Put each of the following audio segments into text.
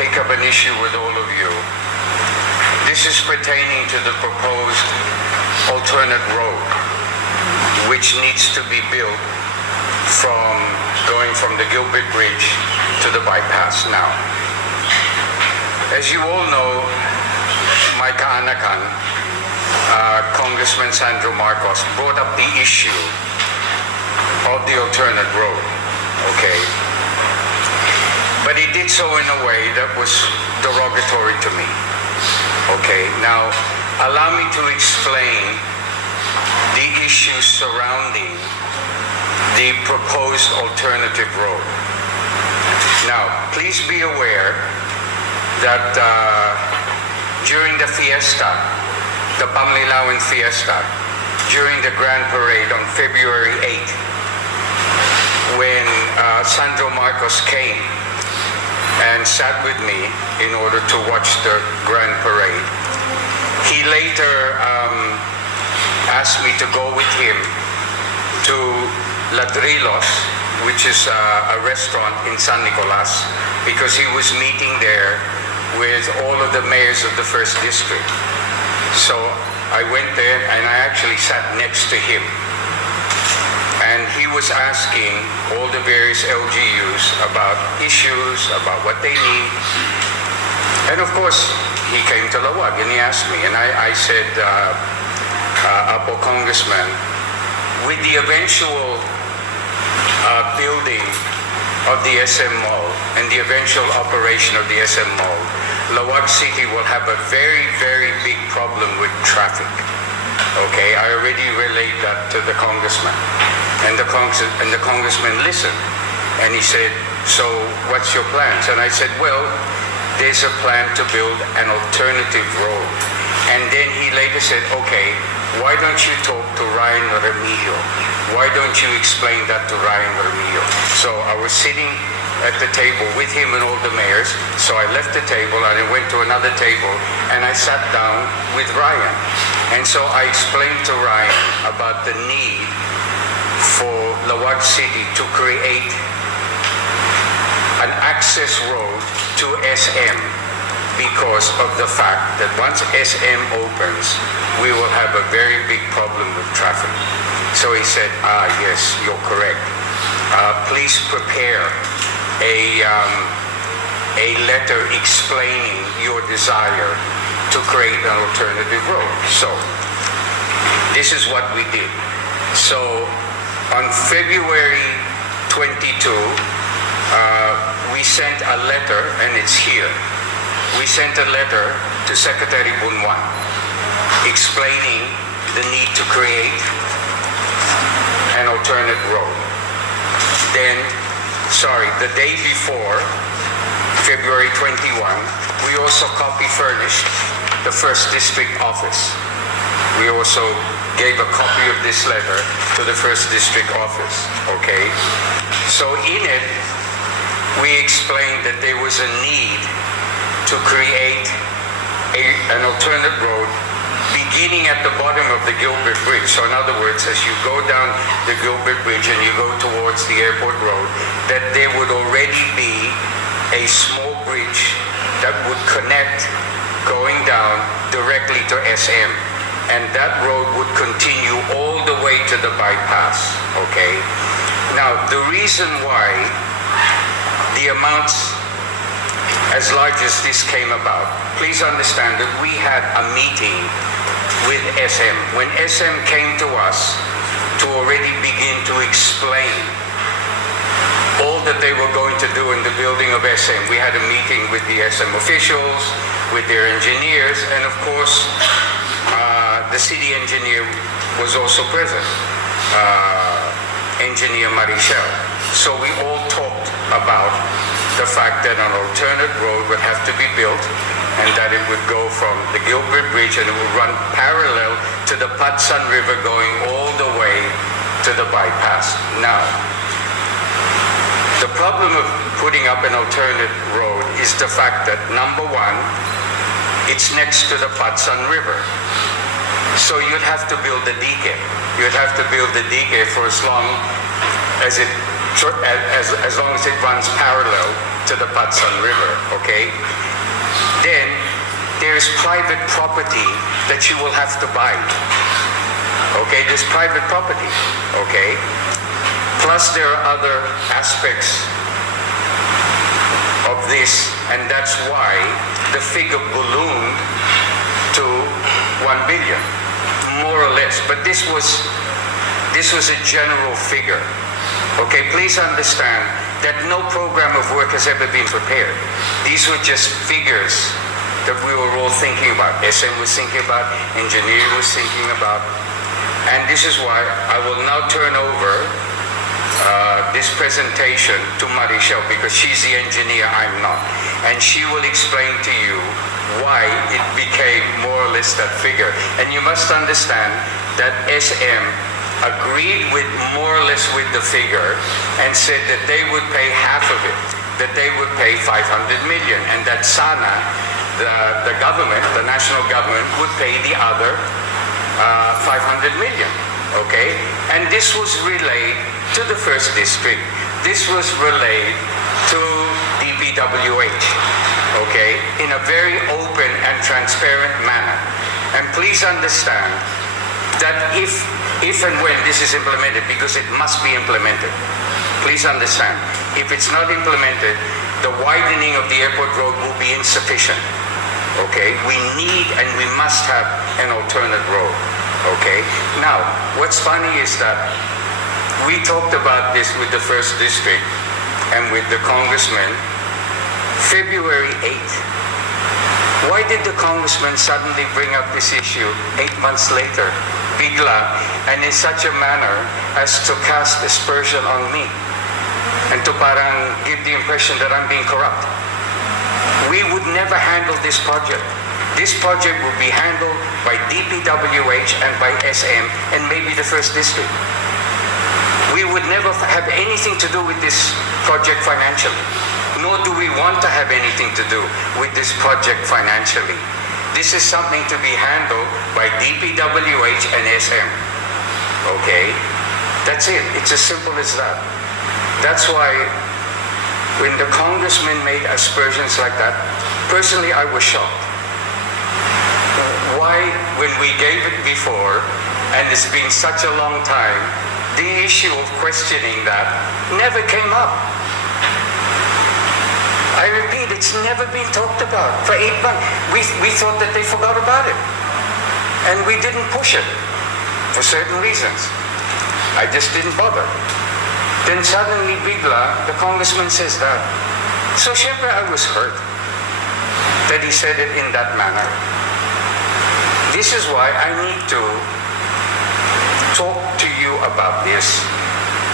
take up an issue with all of you. This is pertaining to the proposed alternate road, which needs to be built going from the Gilbert Bridge to the bypass. Now, as you all know, my kaanakan, Congressman Sandro brought up the issue of the alternate road, okay? But he did so in a way that was derogatory to me, okay? Now, allow me to explain the issues surrounding the proposed alternative road. Now, please be aware that during the fiesta, the Pamlilawan fiesta, during the Grand Parade on February 8th, when Sandro came and sat with me in order to watch the Grand Parade, he later asked me to go with him to Ladrillos, which is a restaurant in San Nicolas, because he was meeting there with all of the mayors of the first district. So I went there and I actually sat next to him. And he was asking all the various LGUs about issues, about what they need. And of course, he came to Lawag and he asked me, and I said, Apo Congressman, with the eventual building of the SM Mall and the eventual operation of the SM Mall, Lawag City will have a very, very big problem with traffic. Okay, I already relayed that to the congressman. And the congressman listened. And he said, so what's your plans? And I said, well, there's a plan to build an alternative road. And then he later said, okay, why don't you talk to Ryan Remigio? Why don't you explain that to Ryan Remigio? So I was sitting at the table with him and all the mayors. So I left the table and I went to another table and I sat down with Ryan. And so I explained to Ryan about the need for Lawag City to create an access road to SM, because of the fact that once SM opens, we will have a very big problem with traffic. So he said, yes, you're correct. Please prepare a letter explaining your desire to create an alternative road. So this is what we did. So on February 22, we sent a letter, and it's here. We sent a letter to Secretary Bunwan explaining the need to create an alternate road. Then, the day before, February 21, we also copy furnished the first district office. We also gave a copy of this letter to the first district office, okay? So in it, we explained that there was a need to create an alternate road beginning at the bottom of the Gilbert Bridge. So in other words, as you go down the Gilbert Bridge and you go towards the airport road, that there would already be a small bridge that would connect going down directly to SM. And that road would continue all the way to the bypass, okay? Now, the reason why the amounts as large as this came about, please understand that we had a meeting with SM. When SM came to us to already begin to explain all that they were going to do in the building of SM, we had a meeting with the SM officials, with their engineers, and of course, the city engineer was also present, Engineer Marichel. So we all talked about the fact that an alternate road would have to be built and that it would go from the Gilbert Bridge and it would run parallel to the Patsan River going all the way to the bypass. Now, the problem of putting up an alternate road is the fact that, number one, it's next to the Patsan River. So you'd have to build a dike. You'd have to build a dike for as long as it runs parallel to to the Patsan River, okay? Then there's private property that you will have to buy. Okay, there's private property, okay? Plus there are other aspects of this, and that's why the figure ballooned to 1 billion, more or less. But this was a general figure. Okay, please understand that no program of work has ever been prepared. These were just figures that we were all thinking about. SM was thinking about, engineering was thinking about. And this is why I will now turn over this presentation to Marichelle, because she's the engineer, I'm not. And she will explain to you why it became more or less that figure. And you must understand that SM agreed with more or less with the figure and said that they would pay half of it, that they would pay 500 million, and that SANA, the government, the national government, would pay the other 500 million, okay? And this was relayed to the first district. This was relayed to DPWH, okay, in a very open and transparent manner. And please understand that if and when this is implemented, because it must be implemented, please understand, if it's not implemented, the widening of the airport road will be insufficient. Okay, we need and we must have an alternate road. Okay, now what's funny is that we talked about this with the first district and with the congressman February 8th. Why did the congressman suddenly bring up this issue 8 months later, bigla, and in such a manner as to cast aspersion on me and to parang give the impression that I'm being corrupt? We would never handle this project. This project will be handled by DPWH and by SM and maybe the first district. We would never have anything to do with this project financially, nor do we want to have anything to do with this project financially. This is something to be handled by DPWH and SM. Okay? That's it. It's as simple as that. That's why when the congressman made aspersions like that, personally I was shocked. Why, when we gave it before, and it's been such a long time, the issue of questioning that never came up. I repeat, it's never been talked about. For 8 months, we thought that they forgot about it. And we didn't push it for certain reasons. I just didn't bother. Then suddenly, bigla, the congressman says that. So syempre, I was hurt that he said it in that manner. This is why I need to talk to you about this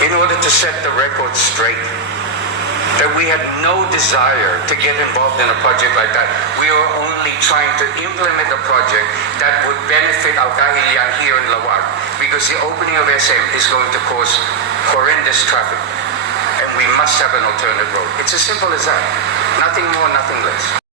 in order to set the record straight. That we had no desire to get involved in a project like that. We were only trying to implement a project that would benefit Al Kahilian here in Lawag, because the opening of SM is going to cause horrendous traffic, and we must have an alternate road. It's as simple as that. Nothing more, nothing less.